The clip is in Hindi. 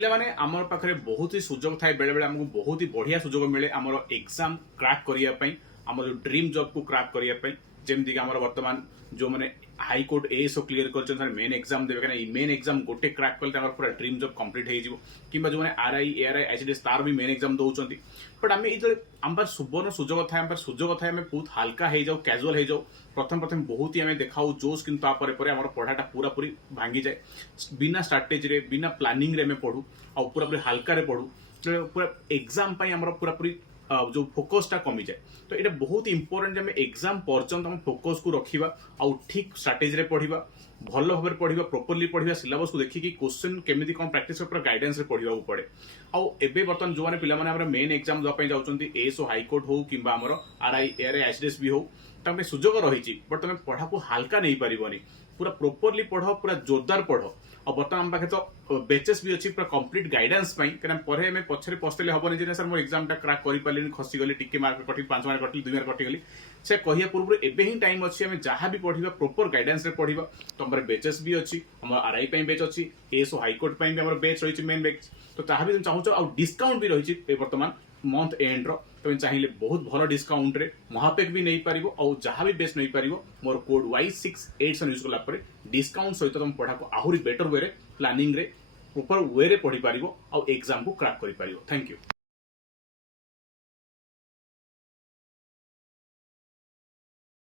ପିଲାମାନେ ଆମର ପାଖରେ ବହୁତ ହି ସୁଯୋଗ ଥାଏ, ବେଳେ ବେଳେ ଆମକୁ ବହୁତ ହି ବଢିଆ ସୁଯୋଗ ମିଳେ ଆମର ଏକ୍ସାମ କ୍ରାକ୍ କରିବା ପାଇଁ, ଆମର ଯୋଉ ଡ୍ରିମ୍ ଜବ୍ କୁ କ୍ରାକ୍ କରିବା ପାଇଁ। ଯେମିତିକି ଆମର ବର୍ତ୍ତମାନ ଯୋଉମାନେ ହାଇକୋର୍ଟ ଏଏସଓ କ୍ଲିୟର କରିଛନ୍ତି ସେମାନେ ମେନ୍ ଏକ୍ସାମ ଦେବେ, କାରଣ ଏଇ ମେନ୍ ଏକ୍ସାମ ଗୋଟେ କ୍ରାକ୍ କଲେ ତାଙ୍କର ପୁରା ଡ୍ରିମ୍ ଜବ୍ କମ୍ପ୍ଲିଟ୍ ହେଇଯିବ। କିମ୍ବା ଯୋଉମାନେ ଆର୍ଆଇ ଏଆର୍ଆଇ ଆଇସିଡିଏସ୍ ତାର ବି ମେନ୍ ଏକ୍ସାମ ଦଉଛନ୍ତି। ବଟ୍ ଆମେ ଯେତେବେଳେ ଆମ ପାଖରେ ସୁବର୍ଣ୍ଣ ସୁଯୋଗ ଥାଏ, ଆମ ପାଖରେ ସୁଯୋଗ ଥାଏ, ଆମେ ବହୁତ ହାଲକା ହେଇଯାଉ, କ୍ୟାଜୁଆଲ ହେଇଯାଉ। ପ୍ରଥମେ ପ୍ରଥମେ ବହୁତ ହି ଆମେ ଦେଖାଉ ଜୋସ୍, କିନ୍ତୁ ତାପରେ ପରେ ଆମର ପଢାଟା ପୁରାପୁରି ଭାଙ୍ଗିଯାଏ। ବିନା ଷ୍ଟ୍ରାଟେଜିରେ ବିନା ପ୍ଲାନିଂରେ ଆମେ ପଢୁ ଆଉ ପୁରାପୁରି ହାଲକାରେ ପଢୁ, ପୁରା ଏକ୍ସାମ ପାଇଁ ଆମର ପୁରାପୁରି जो फोकसटा कमी जाए। तो ये बहुत इंपोर्टेंट आम एग्जाम पर्यंत आम फोकस को रखा आउ ठीक स्ट्राटेजी पढ़ा, भल भाव पढ़ा, प्रॉपर्ली पढ़ा, सिलेबस को देखिए क्वेश्चन केमी कौन प्रैक्टिस गाइडेंस पढ़ा पड़े। आउ एबे बर्तमान जो मैंने पिलाने मेन एग्जाम देवाई जाऊँगी एएसओ हाईकोर्ट हो कि आरआई एआरआई आईसीडीएस भी हो, तमें सुजोग रही बट तुम पढ़ा को हाल्का नहीं पारनी, पूरा प्रॉपर्ली पढ़, पूरा जोरदार पढ़। और बर्तमान आम पाखे तो बेचेस भी अच्छी पूरा कंप्लीट गाइडेंस कहीं पछरे पछते हेनी जे सर मो एग्जाम क्राक कर पारे, खसीगली टिके मार्क कटि 5 मार्क कटि 2 मार्क कटिगली, से कहिया पूर्व एबे ही टाइम अच्छी आम जहाँ भी पढ़ा प्रॉपर गाइडेंस पढ़ा। तो हमारे बेचेस भी अच्छी, आम आरआई बेच अच्छी, एएसओ हाईकोर्ट भी आम बेच रही मेन बेच। तो ताहा भी चाहूँ आ डिस्काउंट भी रही बर्तमान मंथ एंड तुम चाहिए बहुत भल डिस्काउंट रे महापेक भी नहीं पारिबो, और जहाँ भी बेस्ट नहीं पारिबो मोर कोड Y68 यूज कला डिस्काउंट सहित तुम पढ़ा को आहुरी बेटर वे प्लानिंग रे प्रॉपर वे रे पढ़ी पारिबो और एग्जाम को क्रैक करि पारिबो। Thank you.